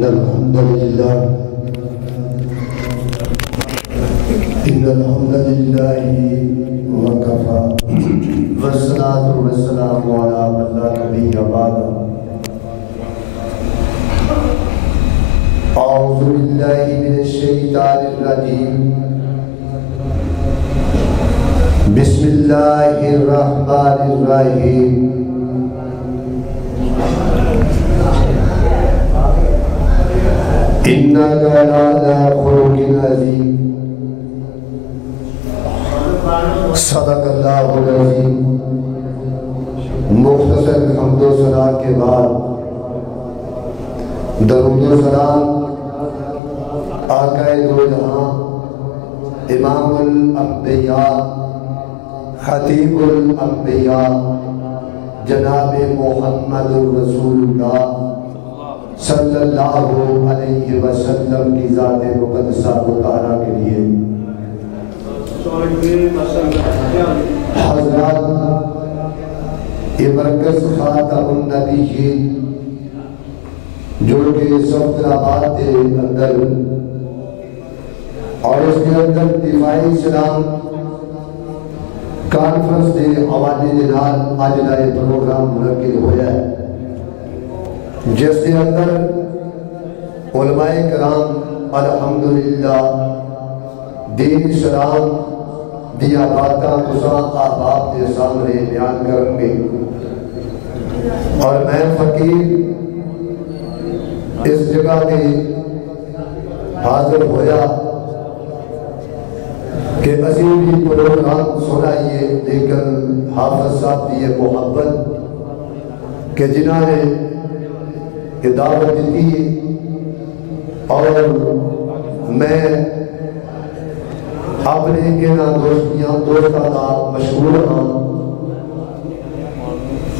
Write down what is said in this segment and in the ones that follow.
إن الحمد لله وكفى والصلاة والسلام على من لا نبي بعده. أعوذ بالله من الشيطان الرجيم. بسم الله الرحمن الرحيم. إنك لعلى خلق عظيم. صدق اللہ العظیم. مختصر حمد و ثنا کے بعد درود و سلام آقائے دو جہاں امام الانبیاء خطیب الانبیاء جناب محمد رسول اللہ صلی اللہ علیہ وسلم کی ذات مقدسہ مطہرہ کے لیے. حضرات، یہ مرکز خاتم النبیین جو کہ سفدرآباد کے اندر اور اس کے اندر دفاعی اسلام کانفرنس کے حوالے کے نال اج دا یہ پروگرام منعقد ہوا ہے، جس کے اندر علماء کرام الحمدللہ دین اسلام دیا باتاں تساں احباب کے سامنے بیان کریں گے. اور میں فقیر اس جگہ کے حاضر ہویا کہ عظیم بھی پروگرام سنائیے، لیکن حافظ صاحب کی یہ محبت کہ جنہوں نے یہ دعوت دی اور میں اپنے دوستاں کا مشہور ہاں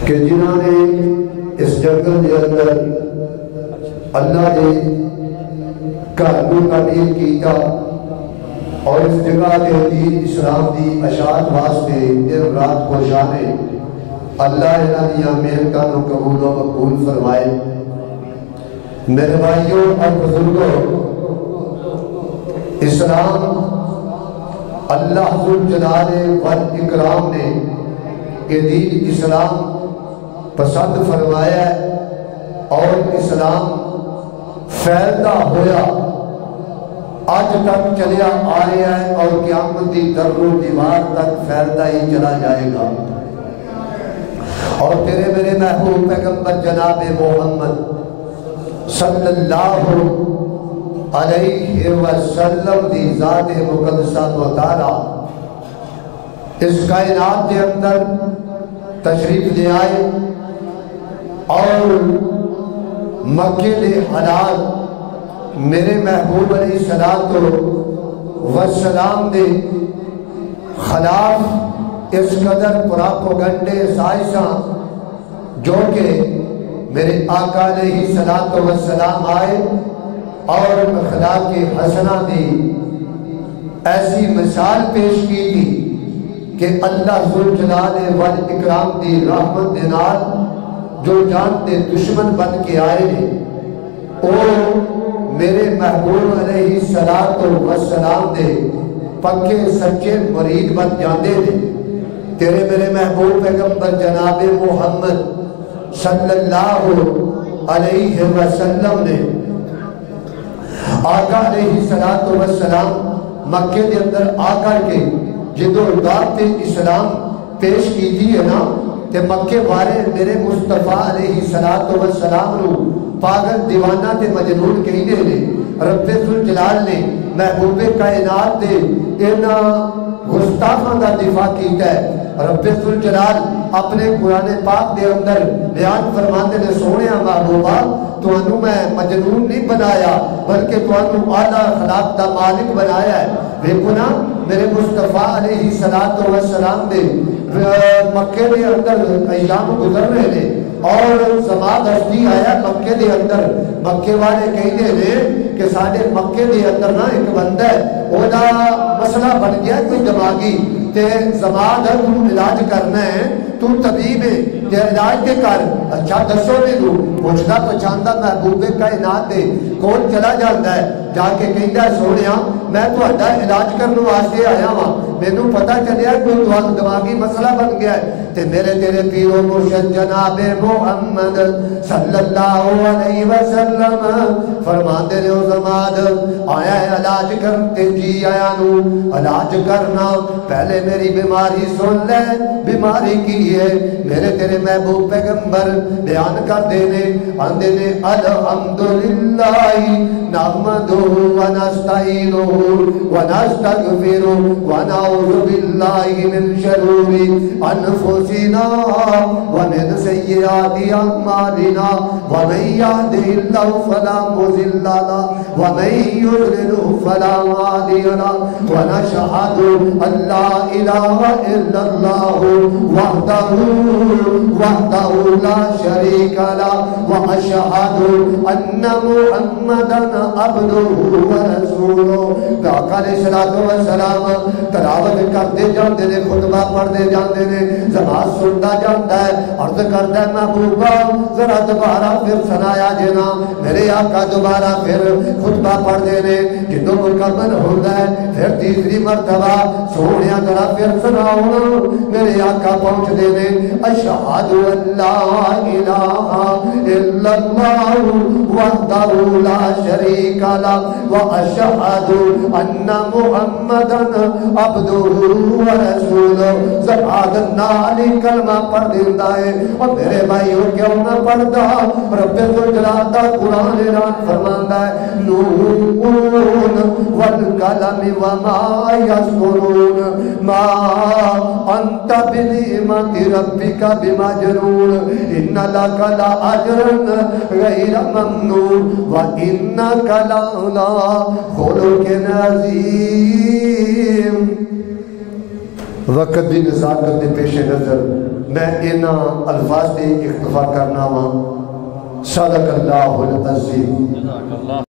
کہ جنہوں نے اس جنگل کے اندر اللہ نے گھر کو تعمیر کیتا اور اس جگہ کے دین اسلام دی اشاعت واسطے دن رات کوشانے. اللہ انہاں دیاں محنتاں نوں قبول و مقبول فرمائے. میرے بھائیوں اور بزرگوں، اسلام اللہ ذوالجلال والاکرام نے یہ دین اسلام پسند فرمایا ہے اور اسلام پھیلتا ہوا آج تک چلیا آ رہا ہے اور قیامت کی در و دیوار تک پھیلتا ہی چلا جائے گا. اور تیرے میرے محبوب پیغمبر جناب محمد صلی اللہ علیہ وسلم دی ذات مقدسہ مطالعہ اس کائنات کے اندر تشریف لے آئے اور مکے دے حالات میرے محبوب علیہ السلام دے خلاف اس قدر پراپوگنڈے سائنساں جو کہ میرے آقا علیہ السلام آئے اور اخلاق حسنہ دی ایسی مثال پیش کی تھی کہ اللہ ذوالجلال والاکرام دی رحمت دینار جو جانتے دشمن بن کے آئے ہیں اور میرے محبوب علیہ السلام دے پکے سچے مرید بن جاندے دے. تیرے میرے محبوب پیغمبر جناب محمد صلی اللہ علیہ وسلم نے آقا علیہ السلام مکے دے اندر آ کر کے جدو دعوت اسلام پیش کی تھی ہے نا کہ مکے والے میرے مصطفیٰ علیہ السلام نو پاگل دیوانہ تے مجنون کہینے نے. رب ذوالجلال نے محبوب کائنات دے اینا گستاخاں دا دفاع کیتا ہے. رب ذوالجلال اپنے قرآن پاک دے اندر بیان فرماندے نے سونیا محبوبہ تو انہوں میں مجنون نہیں بنایا بلکہ تو انہوں اعلیٰ اخلاق دا مالک بنایا ہے. دیکھو نا میرے مصطفیٰ علیہ السلام دے مکے دے اندر ایام گزر رہے نے اور زمان ہستی آیا مکے دے اندر. مکے والے کہتے ہیں کہ ساڑھے مکے دے اندر نا ایک بندہ ہے اوہ دا مسئلہ بن گیا کوئی دماغی تے زماد ہے تو علاج کرنا ہے تو طبیب ہے تے علاج کے کر اچھا دسو میں تو پوچھتا پچھانتا محبوب کائنات دے کون چلا جاتا ہے جا کے کہتا ہے سونیا میں تو اڈا علاج کرنے واسطے آیا ہاں مینوں پتہ چلیا کوئی دماغی مسئلہ بن گیا ہے تے میرے تیرے پیر و مرشد جناب محمد صلی اللہ علیہ وسلم فرماندے نے زماد آیا ہے علاج کرتے جی آیا نو علاج کرنا پہلے میری بیماری سن لے بیماری کی ہے میرے تیرے محبوب پیغمبر بیان کر دینے آندے نے الحمدللہ نحمدہ ونستعینہ ونستغفرہ ونعوذ باللہ من شرور انفسنا ومن سیئات اعمالنا ومن يهده الله فلا مضل له ومن يضلل فلا هادي له ونشهد ان لا اله الا الله وحده لا شريك له واشهد ان محمدا عبده ورسوله آقا علیہ الصلوۃ والسلام تلاوت کرتے جاندے نے خطبہ پڑھتے جاندے نے نماز سنتا جاتا ہے عرض کرتا ہے محبوبہ ذرا دوبارہ پھر سنایا جنا میرے آقا دوبارہ پھر خطبہ پڑھ دینے جدو مکمل ہوتا ہے پھر تیسری مرتبہ سونیا ذرا پھر سناؤ میرے آقا پہنچ دینے اشہد ان لا الہ الا اللہ وحدہ لا شریک لہ واشہد ان محمدا عبدہ ورسولہ زباد نالی کلمہ پڑھ دیتا ہے اور میرے بھائیوں کیوں نہ پڑھتا رب الجلال دا قرآن اعلان فرماندا ہے نون والقلم وما یسطرون ما انت بنعمت ربک بمجنون ان لک لاجرا غیر ممنون وانک لعلی خلق عظیم وقت دی نزاکت دے پیش نظر میں اینا الفاظ دے اکتفا کرنا ہوں صدق اللہ العظیم